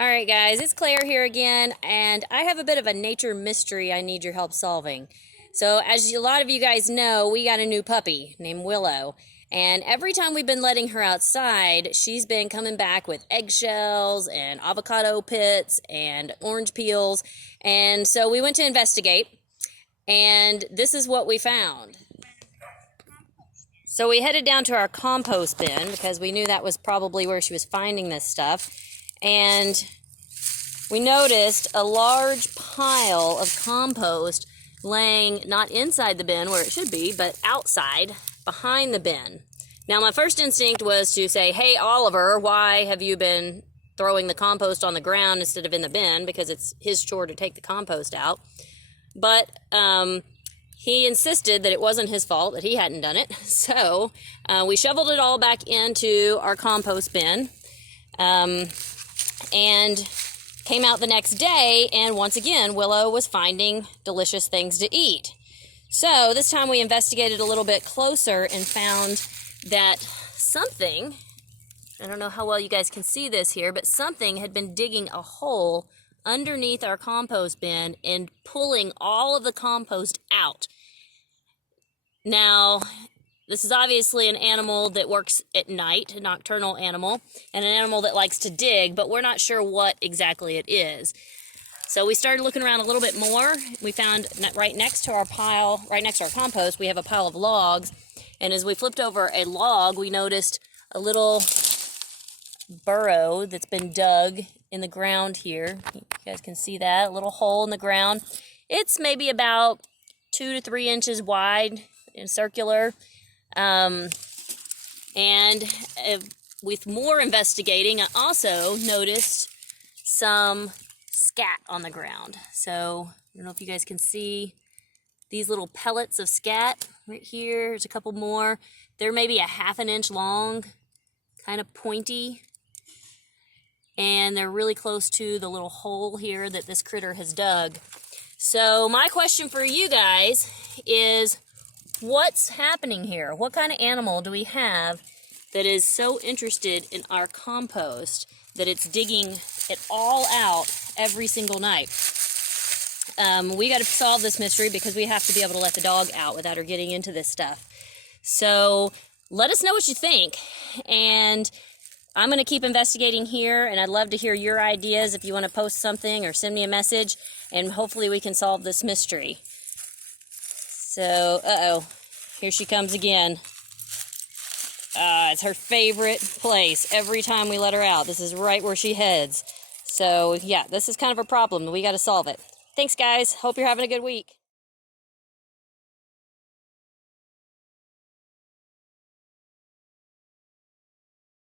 Alright guys, it's Claire here again, and I have a bit of a nature mystery I need your help solving. So as a lot of you guys know, we got a new puppy named Willow, and every time we've been letting her outside, she's been coming back with eggshells and avocado pits and orange peels, and so we went to investigate, and this is what we found. So we headed down to our compost bin because we knew that was probably where she was finding this stuff. And we noticed a large pile of compost laying not inside the bin where it should be, but outside behind the bin. Now, my first instinct was to say, hey, Oliver, why have you been throwing the compost on the ground instead of in the bin? Because it's his chore to take the compost out. But he insisted that it wasn't his fault, that he hadn't done it. So we shoveled it all back into our compost bin. And came out the next day, and once again, Willow was finding delicious things to eat. So this time we investigated a little bit closer and found that something, I don't know how well you guys can see this here, but something had been digging a hole underneath our compost bin and pulling all of the compost out. Now, this is obviously an animal that works at night, a nocturnal animal, and an animal that likes to dig, but we're not sure what exactly it is. So we started looking around a little bit more. We found right next to our pile, right next to our compost, we have a pile of logs. And as we flipped over a log, we noticed a little burrow that's been dug in the ground here. You guys can see that, a little hole in the ground. It's maybe about 2 to 3 inches wide and circular. With more investigating, I also noticed some scat on the ground. So, I don't know if you guys can see these little pellets of scat right here. There's a couple more. They're maybe a 1/2 inch long, kind of pointy. And they're really close to the little hole here that this critter has dug. So, my question for you guys is, what's happening here? What kind of animal do we have that is so interested in our compost that it's digging it all out every single night? We got to solve this mystery because we have to be able to let the dog out without her getting into this stuff. So let us know what you think, and I'm going to keep investigating here, and I'd love to hear your ideas if you want to post something or send me a message, and hopefully we can solve this mystery. So, here she comes again. It's her favorite place every time we let her out. This is right where she heads. So, yeah, this is kind of a problem. We got to solve it. Thanks, guys. Hope you're having a good week.